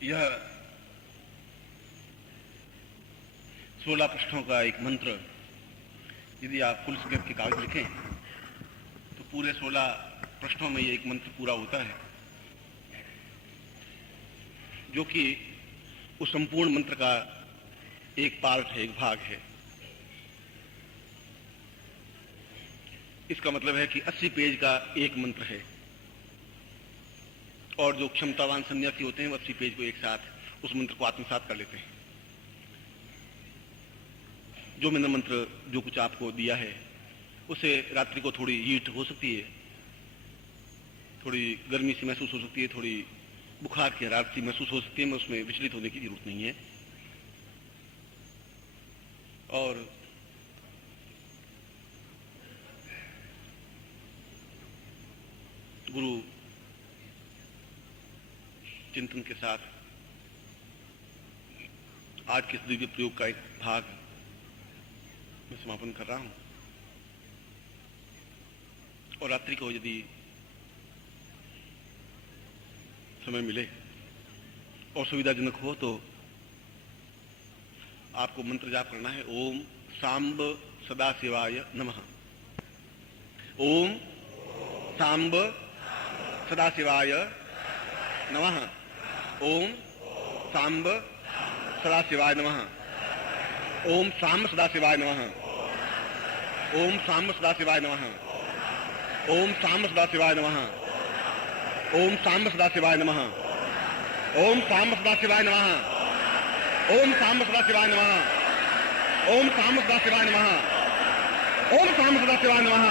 यह 16 पृष्ठों का एक मंत्र यदि आप फुल स्केप के कागज लिखें तो पूरे 16 पृष्ठों में ये एक मंत्र पूरा होता है, जो कि उस संपूर्ण मंत्र का एक पार्ट है, एक भाग है। इसका मतलब है कि 80 पेज का एक मंत्र है, और जो क्षमतावान सन्यासी होते हैं वो 80 पेज को एक साथ उस मंत्र को आत्मसात कर लेते हैं। जो मैंने मंत्र जो कुछ आपको दिया है उसे रात्रि को थोड़ी हीट हो सकती है, थोड़ी गर्मी सी महसूस हो सकती है, थोड़ी बुखार की हरारत सी महसूस हो सकती है, मैं उसमें विचलित होने की जरूरत नहीं है। और गुरु चिंतन के साथ आज के दिव्य प्रयोग का एक भाग मैं समापन कर रहा हूं। और रात्रि को यदि समय मिले और सुविधाजनक हो तो आपको मंत्र जाप करना है। ओम सांब सदाशिवाय नमः। ओम सांब सदाशिवाय नमः। ओम सांब सदाशिवाय नमः। ओम सांब सदाशिवाय नमः। ओम सांब सदाशिवाय नमः। ओम सांब सदाशिवाय नमः। ओम सांब सदाशिवाय नमः। ओम सांब सदाशिवाय नमः। ओम सांब सदाशिवाय नमः। ओम सांब सदाशिवाय नमः। ओम सांब सदाशिवाय नमः।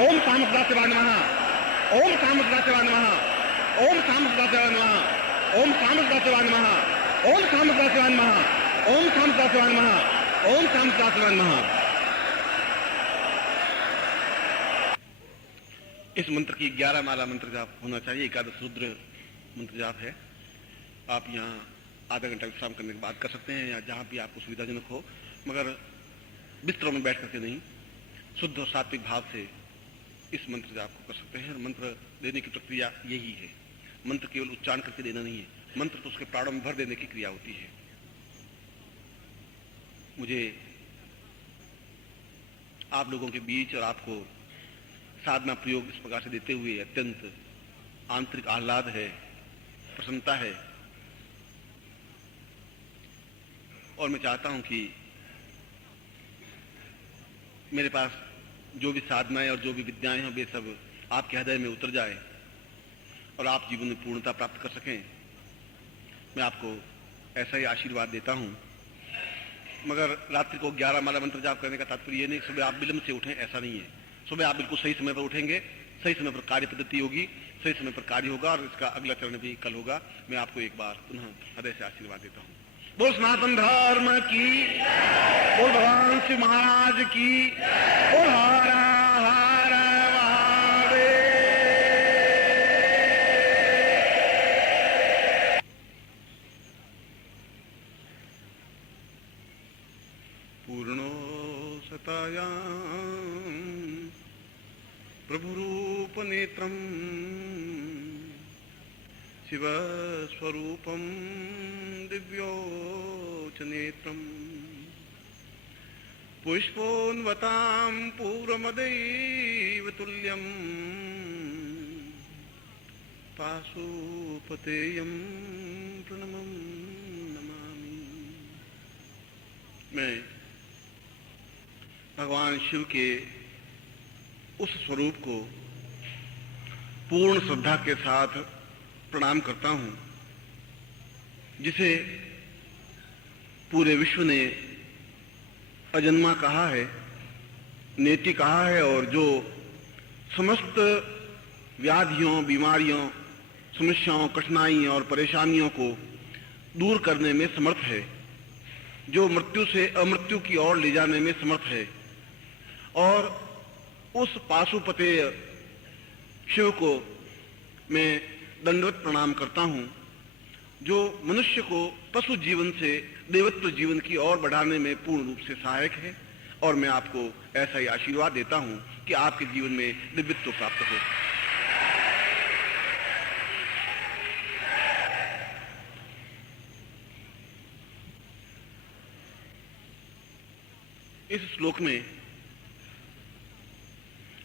ओम सांब सदाशिवाय नमः। ओम सांब सदाशिवाय नमः। ओम सांब सदाशिवाय नमः। ओम सांब सदाशिवाय नमः। ओम सांब सदाशिवाय नमः। ओम सांब सदाशिवाय नमः। ओम सांब सदाशिवाय नमः। इस मंत्र की 11 माला मंत्र जाप होना चाहिए। एकादश रुद्र मंत्र जाप है। आप यहाँ आधा घंटा विश्राम करने के बाद कर सकते हैं, या जहाँ भी आपको सुविधाजनक हो, मगर बिस्तरों में बैठ करके नहीं, शुद्ध और सात्विक भाव से इस मंत्र जाप को कर सकते हैं। मंत्र देने की प्रक्रिया यही है। मंत्र केवल उच्चारण करके देना नहीं है, मंत्र तो उसके प्राणों में भर देने की क्रिया होती है। मुझे आप लोगों के बीच और आपको साधना प्रयोग इस प्रकार से देते हुए अत्यंत आंतरिक आह्लाद है, प्रसन्नता है। और मैं चाहता हूं कि मेरे पास जो भी साधनाएं और जो भी विद्याएं हैं वे सब आपके हृदय में उतर जाए और आप जीवन में पूर्णता प्राप्त कर सकें। मैं आपको ऐसा ही आशीर्वाद देता हूं। मगर रात्रि को 11 माला मंत्र जाप करने का तात्पर्य ये नहीं सुबह आप विलंब से उठें, ऐसा नहीं है। सुबह आप बिल्कुल सही समय पर उठेंगे, सही समय पर कार्य पद्धति होगी, सही समय पर कार्य होगा, और इसका अगला चरण भी कल होगा। मैं आपको एक बार पुनः हृदय से आशीर्वाद देता हूँ। बोल सनातन धर्म की, बोल भगवान शिव महाराज की, बोल हर हर महादेव। पूर्णो सतायां प्रभुरूप नेत्रम शिवस्वरूपं दिव्योच नेत्रम पुष्पोन्वतां पूर्वमदैव तुल्यं पाशुपतेयं प्रणमं नमामि। मैं भगवान शिव के उस स्वरूप को पूर्ण श्रद्धा के साथ प्रणाम करता हूं, जिसे पूरे विश्व ने अजन्मा कहा है, नेति कहा है, और जो समस्त व्याधियों, बीमारियों, समस्याओं, कठिनाइयों और परेशानियों को दूर करने में समर्थ है, जो मृत्यु से अमृत्यु की ओर ले जाने में समर्थ है। और उस पाशुपतेय शिव को मैं दंडवत प्रणाम करता हूं, जो मनुष्य को पशु जीवन से देवत्व जीवन की ओर बढ़ाने में पूर्ण रूप से सहायक है। और मैं आपको ऐसा ही आशीर्वाद देता हूं कि आपके जीवन में दिव्यत्व प्राप्त हो। इस श्लोक में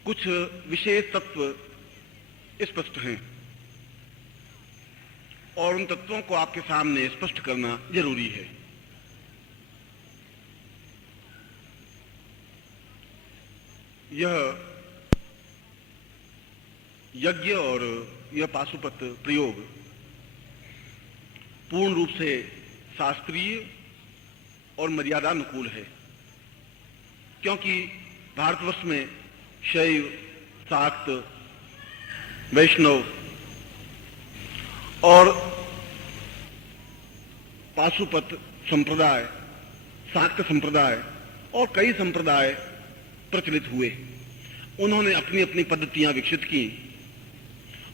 कुछ विशेष तत्व स्पष्ट हैं और उन तत्वों को आपके सामने स्पष्ट करना जरूरी है। यह यज्ञ और यह पाशुपत प्रयोग पूर्ण रूप से शास्त्रीय और मर्यादानुकूल है, क्योंकि भारतवर्ष में शैव, शाक्त, वैष्णव और पाशुपत संप्रदाय, शाक्त संप्रदाय और कई संप्रदाय प्रचलित हुए। उन्होंने अपनी अपनी पद्धतियां विकसित की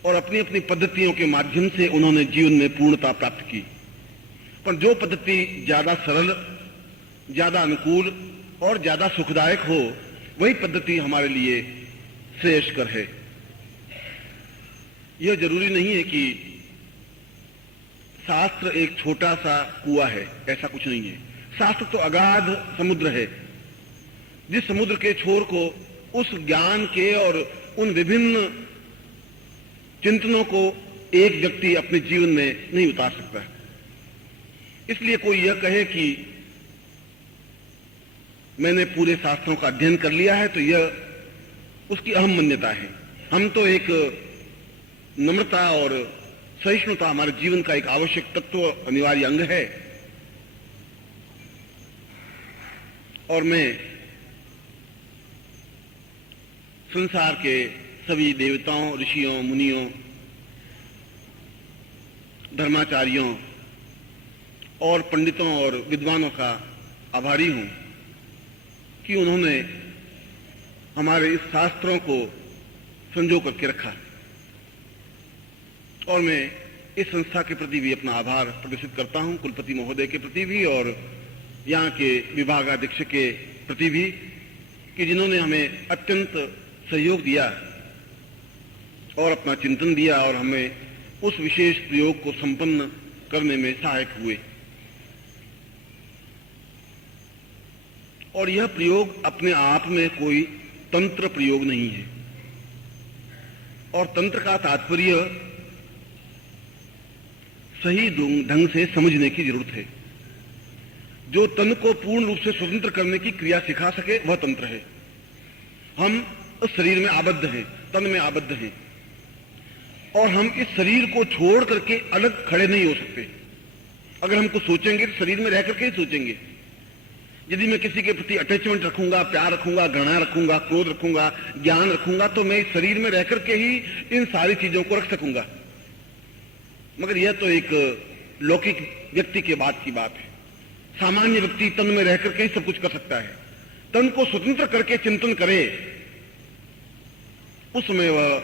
और अपनी अपनी पद्धतियों के माध्यम से उन्होंने जीवन में पूर्णता प्राप्त की। पर जो पद्धति ज्यादा सरल, ज्यादा अनुकूल और ज्यादा सुखदायक हो, वही पद्धति हमारे लिए श्रेयस्कर है। यह जरूरी नहीं है कि शास्त्र एक छोटा सा कुआं है, ऐसा कुछ नहीं है। शास्त्र तो अगाध समुद्र है, जिस समुद्र के छोर को उस ज्ञान के और उन विभिन्न चिंतनों को एक व्यक्ति अपने जीवन में नहीं उतार सकता। इसलिए कोई यह कहे कि मैंने पूरे शास्त्रों का अध्ययन कर लिया है, तो यह उसकी अहम मान्यता है। हम तो एक नम्रता और सहिष्णुता हमारे जीवन का एक आवश्यक तत्व, अनिवार्य अंग है। और मैं संसार के सभी देवताओं, ऋषियों, मुनियों, धर्माचार्यों और पंडितों और विद्वानों का आभारी हूं कि उन्होंने हमारे इस शास्त्रों को संजो करके रखा। और मैं इस संस्था के प्रति भी अपना आभार प्रदर्शित करता हूं, कुलपति महोदय के प्रति भी और यहाँ के विभागाध्यक्ष के प्रति भी, कि जिन्होंने हमें अत्यंत सहयोग दिया और अपना चिंतन दिया और हमें उस विशेष प्रयोग को संपन्न करने में सहायक हुए। और यह प्रयोग अपने आप में कोई तंत्र प्रयोग नहीं है, और तंत्र का तात्पर्य सही ढंग से समझने की जरूरत है। जो तन को पूर्ण रूप से स्वतंत्र करने की क्रिया सिखा सके, वह तंत्र है। हम उस शरीर में आबद्ध हैं, तन में आबद्ध हैं, और हम इस शरीर को छोड़ करके अलग खड़े नहीं हो सकते। अगर हम कुछ सोचेंगे तो शरीर में रह करके ही सोचेंगे। यदि मैं किसी के प्रति अटैचमेंट रखूंगा, प्यार रखूंगा, घृणा रखूंगा, क्रोध रखूंगा, ज्ञान रखूंगा, तो मैं इस शरीर में रह करके ही इन सारी चीजों को रख सकूंगा। मगर यह तो एक लौकिक व्यक्ति के बात की बात है। सामान्य व्यक्ति तन में रह करके ही सब कुछ कर सकता है। तन को स्वतंत्र करके चिंतन करे, उस समय वह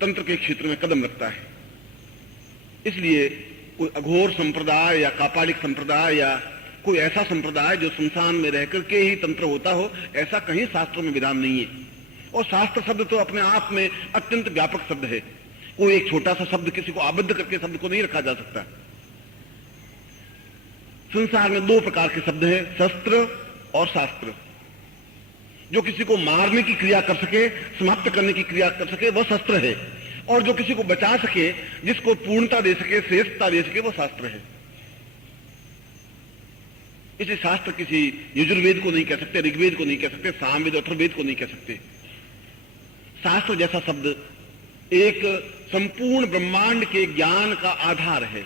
तंत्र के क्षेत्र में कदम रखता है। इसलिए कोई अघोर संप्रदाय या कापालिक संप्रदाय या कोई ऐसा संप्रदाय जो संसार में रह करके ही तंत्र होता हो, ऐसा कहीं शास्त्रों में विधान नहीं है। और शास्त्र शब्द तो अपने आप में अत्यंत व्यापक शब्द है। कोई एक छोटा सा शब्द किसी को आबद्ध करके शब्द को नहीं रखा जा सकता। संसार में दो प्रकार के शब्द हैं, शस्त्र और शास्त्र। जो किसी को मारने की क्रिया कर सके, समाप्त करने की क्रिया कर सके, वह शस्त्र है। और जो किसी को बचा सके, जिसको पूर्णता दे सके, श्रेष्ठता दे सके, वह शास्त्र है। इसे शास्त्र किसी यजुर्वेद को नहीं कह सकते, ऋग्वेद को नहीं कह सकते, सामवेद, अथर्ववेद को नहीं कह सकते। शास्त्र जैसा शब्द एक संपूर्ण ब्रह्मांड के ज्ञान का आधार है।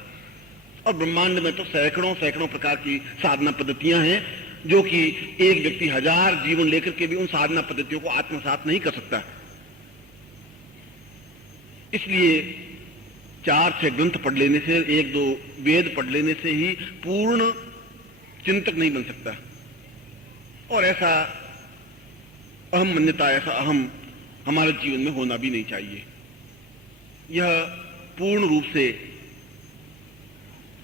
और ब्रह्मांड में तो सैकड़ों सैकड़ों प्रकार की साधना पद्धतियां हैं, जो कि एक व्यक्ति हजार जीवन लेकर के भी उन साधना पद्धतियों को आत्मसात नहीं कर सकता। इसलिए 4-6 ग्रंथ पढ़ लेने से, 1-2 वेद पढ़ लेने से ही पूर्ण चिंतक नहीं बन सकता। और ऐसा अहम मान्यता, ऐसा अहम हमारे जीवन में होना भी नहीं चाहिए। यह पूर्ण रूप से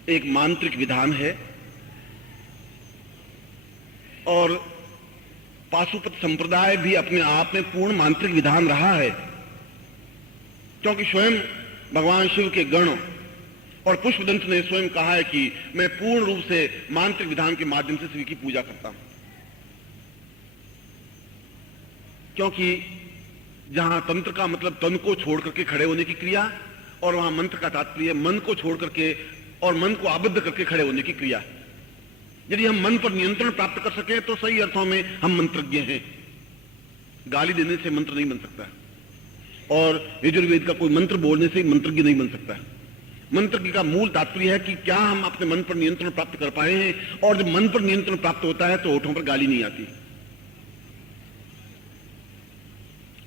एक मांत्रिक विधान है। और पाशुपत संप्रदाय भी अपने आप में पूर्ण मांत्रिक विधान रहा है, क्योंकि स्वयं भगवान शिव के गण और पुष्पदंत ने स्वयं कहा है कि मैं पूर्ण रूप से मांत्रिक विधान के माध्यम से शिव की पूजा करता हूं। क्योंकि जहां तंत्र का मतलब तन को छोड़ करके खड़े होने की क्रिया, और वहां मंत्र का तात्पर्य मन को छोड़ करके और मन को आबद्ध करके खड़े होने की क्रिया। यदि हम मन पर नियंत्रण प्राप्त कर सके तो सही अर्थों में हम मंत्रज्ञ हैं। गाली देने से मंत्र नहीं बन सकता, और यजुर्वेद का कोई मंत्र बोलने से मंत्रज्ञ नहीं बन सकता। मंत्र का मूल तात्पर्य है कि क्या हम अपने मन पर नियंत्रण प्राप्त कर पाए हैं, और जब मन पर नियंत्रण प्राप्त होता है तो होठों पर गाली नहीं आती।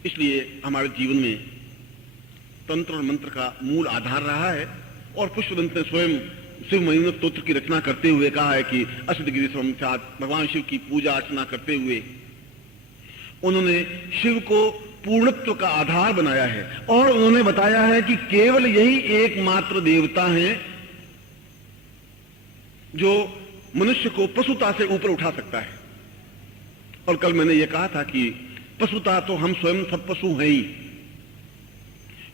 इसलिए हमारे जीवन में तंत्र और मंत्र का मूल आधार रहा है। और पुष्पदंत ने स्वयं शिव महिमा स्तोत्र की रचना करते हुए कहा है कि अष्टगिरि साथ भगवान शिव की पूजा अर्चना करते हुए उन्होंने शिव को पूर्णत्व का आधार बनाया है, और उन्होंने बताया है कि केवल यही एकमात्र देवता हैं जो मनुष्य को पशुता से ऊपर उठा सकता है। और कल मैंने यह कहा था कि पशुता तो हम स्वयं सब पशु हैं ही।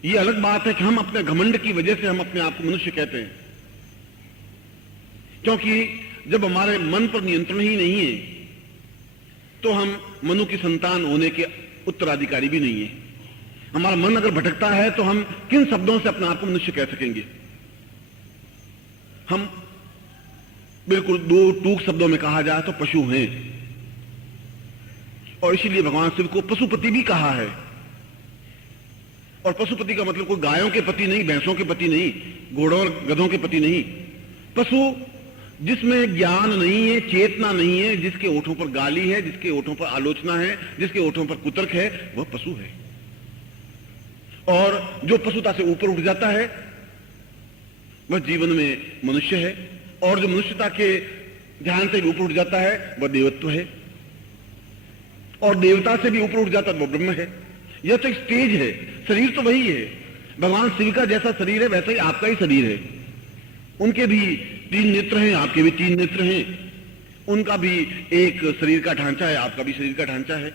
यह अलग बात है कि हम अपने घमंड की वजह से हम अपने आप को मनुष्य कहते हैं, क्योंकि जब हमारे मन पर नियंत्रण ही नहीं है तो हम मनु की संतान होने के उत्तराधिकारी भी नहीं है। हमारा मन अगर भटकता है तो हम किन शब्दों से अपने आप को मनुष्य कह सकेंगे? हम बिल्कुल दो टूक शब्दों में कहा जाए तो पशु हैं। और इसीलिए भगवान शिव को पशुपति भी कहा है। और पशुपति का मतलब कोई गायों के पति नहीं, भैंसों के पति नहीं, घोड़ों और गधों के पति नहीं। पशु जिसमें ज्ञान नहीं है, चेतना नहीं है, जिसके ओठों पर गाली है, जिसके ओठों पर आलोचना है, जिसके ओठों पर कुतर्क है, वह पशु है। और जो पशुता से ऊपर उठ जाता है वह जीवन में मनुष्य है, और जो मनुष्यता के ध्यान से ऊपर उठ जाता है वह देवत्व है, और देवता से भी ऊपर उठ जाता है वह ब्रह्म है। यह तो एक स्टेज है, शरीर तो वही है। भगवान शिव का जैसा शरीर है वैसा ही आपका ही शरीर है। उनके भी 3 नेत्र हैं, आपके भी 3 नेत्र हैं। उनका भी एक शरीर का ढांचा है, आपका भी शरीर का ढांचा है।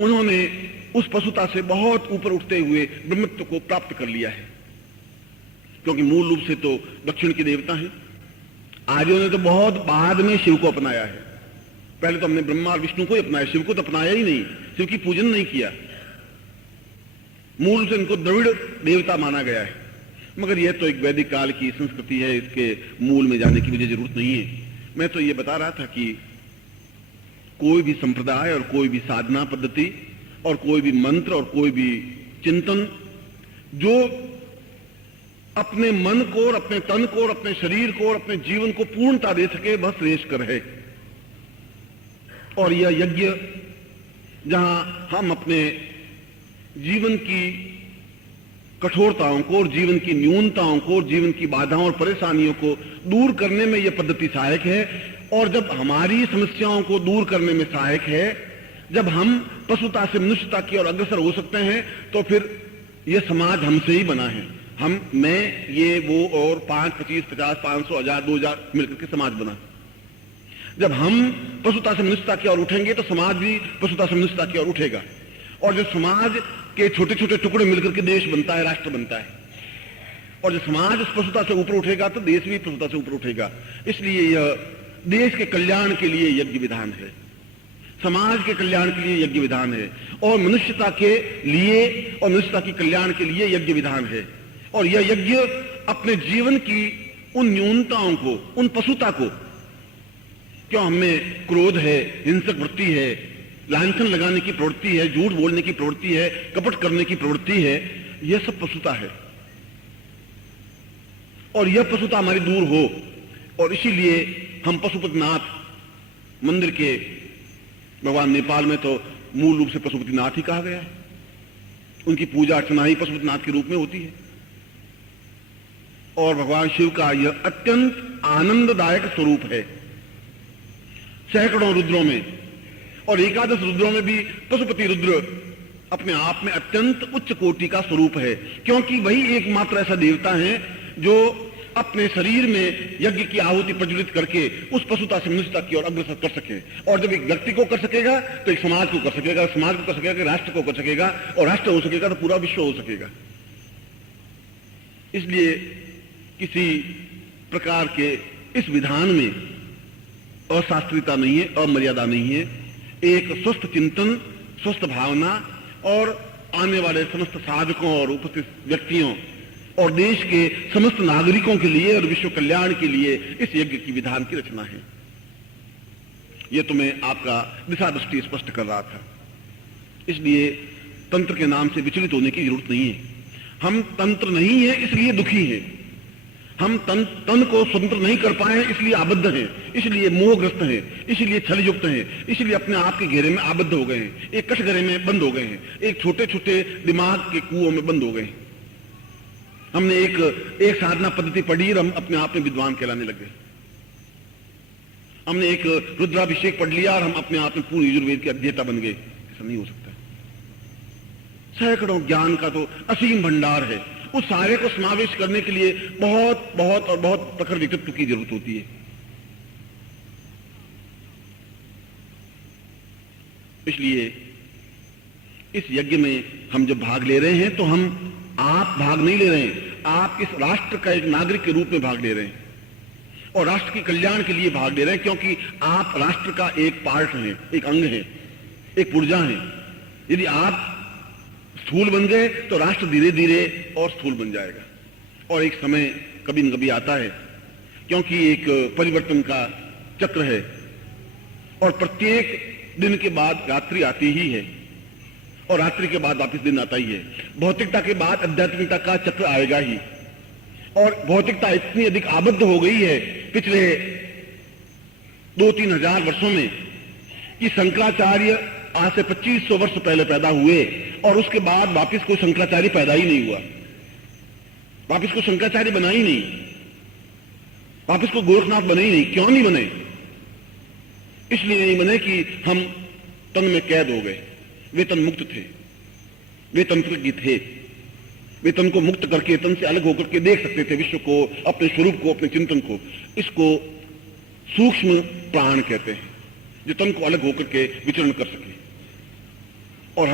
उन्होंने उस पशुता से बहुत ऊपर उठते हुए ब्रह्मत्व को प्राप्त कर लिया है, क्योंकि मूल रूप से तो दक्षिण के देवता हैं। आर्यों ने तो बहुत बाद में शिव को अपनाया है। पहले तो हमने ब्रह्मा और विष्णु को ही अपनाया, शिव को तो अपनाया ही नहीं, शिव की पूजन नहीं किया। मूल से इनको द्रविड़ देवता माना गया है। मगर यह तो एक वैदिक काल की संस्कृति है, इसके मूल में जाने की मुझे जरूरत नहीं है। मैं तो यह बता रहा था कि कोई भी संप्रदाय और कोई भी साधना पद्धति और कोई भी मंत्र और कोई भी चिंतन जो अपने मन को और अपने तन को और अपने शरीर को और अपने जीवन को पूर्णता दे सके वह श्रेष्ठकर है। और यह यज्ञ जहां हम अपने जीवन की कठोरताओं को और जीवन की न्यूनताओं को और जीवन की बाधाओं और परेशानियों को दूर करने में यह पद्धति सहायक है। और जब हमारी समस्याओं को दूर करने में सहायक है, जब हम पशुता से मनुष्यता की ओर अग्रसर हो सकते हैं, तो फिर यह समाज हमसे ही बना है। हम, मैं, ये, वो और 5, 25, 50, 500, 1000, 2000 मिलकर के समाज बना। जब हम पशुता से मनुष्यता की ओर उठेंगे तो समाज भी पशुता से मनुष्यता की ओर उठेगा। और जब समाज के छोटे छोटे टुकड़े मिलकर के देश बनता है, राष्ट्र बनता है। और जब समाज उस पशुता से ऊपर उठेगा तो देश भी पशुता से ऊपर उठेगा। इसलिए यह देश के कल्याण के लिए यज्ञ विधान है, समाज के कल्याण के लिए यज्ञ विधान है, और मनुष्यता के लिए और मनुष्यता के कल्याण के लिए यज्ञ विधान है। और यह यज्ञ अपने जीवन की उन न्यूनताओं को, उन पशुता को, क्यों हमें क्रोध है, हिंसक वृत्ति है, लांछन लगाने की प्रवृत्ति है, झूठ बोलने की प्रवृत्ति है, कपट करने की प्रवृत्ति है, यह सब पशुता है। और यह पशुता हमारी दूर हो, और इसीलिए हम पशुपतिनाथ मंदिर के, भगवान नेपाल में तो मूल रूप से पशुपतिनाथ ही कहा गया है। उनकी पूजा अर्चना ही पशुपतिनाथ के रूप में होती है। और भगवान शिव का यह अत्यंत आनंददायक स्वरूप है। सैकड़ों रुद्रों में और 11 रुद्रों में भी पशुपति रुद्र अपने आप में अत्यंत उच्च कोटि का स्वरूप है, क्योंकि वही एकमात्र ऐसा देवता है जो अपने शरीर में यज्ञ की आहुति प्रज्वलित करके उस पशुता से मनुष्यता की ओर अग्रसर कर सके। और जब एक व्यक्ति को कर सकेगा तो एक समाज को कर सकेगा, समाज को कर सकेगा, राष्ट्र को कर सकेगा, और राष्ट्र हो सकेगा तो पूरा विश्व हो सकेगा। इसलिए किसी प्रकार के इस विधान में अशास्त्रीयता नहीं है, अमर्यादा नहीं है। एक स्वस्थ चिंतन, स्वस्थ भावना और आने वाले समस्त साधकों और उपस्थित व्यक्तियों और देश के समस्त नागरिकों के लिए और विश्व कल्याण के लिए इस यज्ञ की विधान की रचना है। यह तो मैं आपका दिशा दृष्टि स्पष्ट कर रहा था। इसलिए तंत्र के नाम से विचलित होने की जरूरत नहीं है। हम तंत्र नहीं है इसलिए दुखी हैं, हम तन को स्वतंत्र नहीं कर पाए हैं इसलिए आबद्ध हैं, इसलिए मोहग्रस्त हैं, इसलिए छलयुक्त हैं, इसलिए अपने आप के घेरे में आबद्ध हो गए हैं, एक कटघरे में बंद हो गए हैं, एक छोटे छोटे दिमाग के कुओं में बंद हो गए हैं। हमने एक साधना पद्धति पढ़ी और हम अपने आप में विद्वान कहलाने लग गए। हमने एक रुद्राभिषेक पढ़ लिया और हम अपने आप में पूर्ण यजुर्वेद के अध्येता बन गए। ऐसा नहीं हो सकता। सैकड़ों ज्ञान का तो असीम भंडार है, उस सारे को समावेश करने के लिए बहुत बहुत और बहुत प्रखर व्यक्तित्व की जरूरत होती है। इसलिए इस यज्ञ में हम जब भाग ले रहे हैं तो हम आप भाग नहीं ले रहे हैं, आप इस राष्ट्र का एक नागरिक के रूप में भाग ले रहे हैं और राष्ट्र के कल्याण के लिए भाग ले रहे हैं, क्योंकि आप राष्ट्र का एक पार्ट हैं, एक अंग है, एक पुर्जा है। यदि आप स्थूल बन गए तो राष्ट्र धीरे धीरे और स्थूल बन जाएगा। और एक समय कभी न कभी आता है, क्योंकि एक परिवर्तन का चक्र है और प्रत्येक दिन के बाद रात्रि आती ही है और रात्रि के बाद वापस दिन आता ही है। भौतिकता के बाद आध्यात्मिकता का चक्र आएगा ही। और भौतिकता इतनी अधिक आबद्ध हो गई है पिछले 2-3 हजार वर्षों में कि शंकराचार्य आज से 2500 वर्ष पहले पैदा हुए और उसके बाद वापिस कोई शंकराचार्य पैदा ही नहीं हुआ, वापिस कोई शंकराचार्य बना ही नहीं, वापिस कोई गोरखनाथ बने ही नहीं। क्यों नहीं बने? इसलिए नहीं बने कि हम तन में कैद हो गए। वे तन मुक्त थे, वे तंत्र थे, वे तन को मुक्त करके तन से अलग होकर के देख सकते थे विश्व को, अपने स्वरूप को, अपने चिंतन को। इसको सूक्ष्म प्राण कहते हैं, जो तन को अलग होकर के विचरण कर सके। और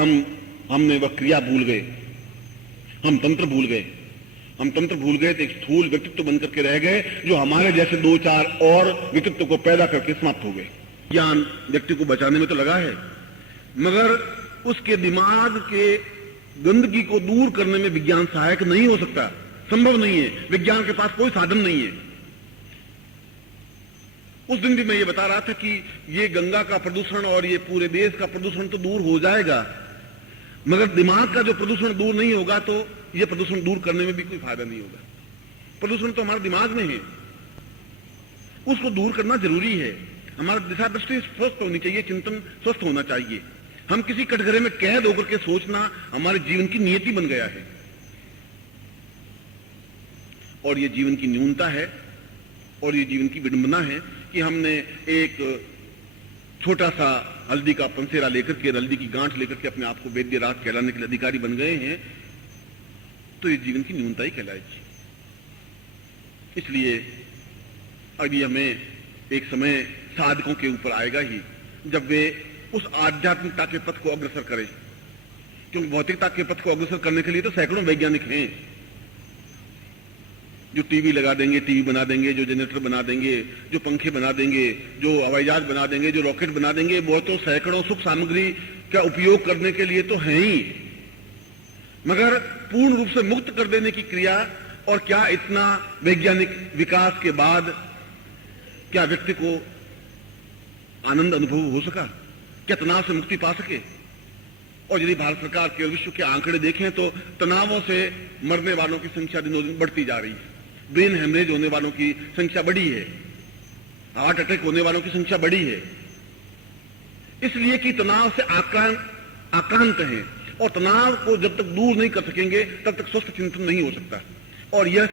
हमने वह क्रिया भूल गए, हम तंत्र भूल गए। हम तंत्र भूल गए तो एक स्थूल व्यक्तित्व बनकर के रह गए, जो हमारे जैसे 2-4 और व्यक्तित्व को पैदा करके समाप्त हो गए। ज्ञान व्यक्ति को बचाने में तो लगा है, मगर उसके दिमाग के गंदगी को दूर करने में विज्ञान सहायक नहीं हो सकता, संभव नहीं है। विज्ञान के पास कोई साधन नहीं है। उस दिन भी मैं ये बता रहा था कि ये गंगा का प्रदूषण और ये पूरे देश का प्रदूषण तो दूर हो जाएगा, मगर दिमाग का जो प्रदूषण दूर नहीं होगा तो ये प्रदूषण दूर करने में भी कोई फायदा नहीं होगा। प्रदूषण तो हमारे दिमाग में है, उसको दूर करना जरूरी है। हमारा दिशा दृष्टि स्वस्थ होनी चाहिए, चिंतन स्वस्थ होना चाहिए। हम किसी कटघरे में कैद होकर के सोचना हमारे जीवन की नियति बन गया है और ये जीवन की न्यूनता है और ये जीवन की विडंबना है कि हमने एक छोटा सा हल्दी का पंसेरा लेकर के, हल्दी की गांठ लेकर के अपने आप को वैद्य राज कहलाने के लिए अधिकारी बन गए हैं, तो ये जीवन की न्यूनता ही कहलाएगी। इसलिए अभी हमें एक समय साधकों के ऊपर आएगा ही जब वे उस आध्यात्मिकता के पथ को अग्रसर करें, क्योंकि भौतिकता के पथ को अग्रसर करने के लिए तो सैकड़ों वैज्ञानिक हैं जो टीवी लगा देंगे, टीवी बना देंगे, जो जनरेटर बना देंगे, जो पंखे बना देंगे, जो हवाई जहाज बना देंगे, जो रॉकेट बना देंगे। वो तो सैकड़ों सुख सामग्री का उपयोग करने के लिए तो है ही, मगर पूर्ण रूप से मुक्त कर देने की क्रिया। और क्या इतना वैज्ञानिक विकास के बाद क्या व्यक्ति को आनंद अनुभव हो सका? क्या तनाव से मुक्ति पा सके? और यदि भारत सरकार के विश्व के आंकड़े देखें तो तनावों से मरने वालों की संख्या दिनों दिन बढ़ती जा रही है। ब्रेन हेमरेज होने वालों की संख्या बढ़ी है, हार्ट अटैक होने वालों की संख्या बढ़ी है, इसलिए कि तनाव से आक्रांत हैं। और तनाव को जब तक दूर नहीं कर सकेंगे तब तक स्वस्थ चिंतन नहीं हो सकता। और यह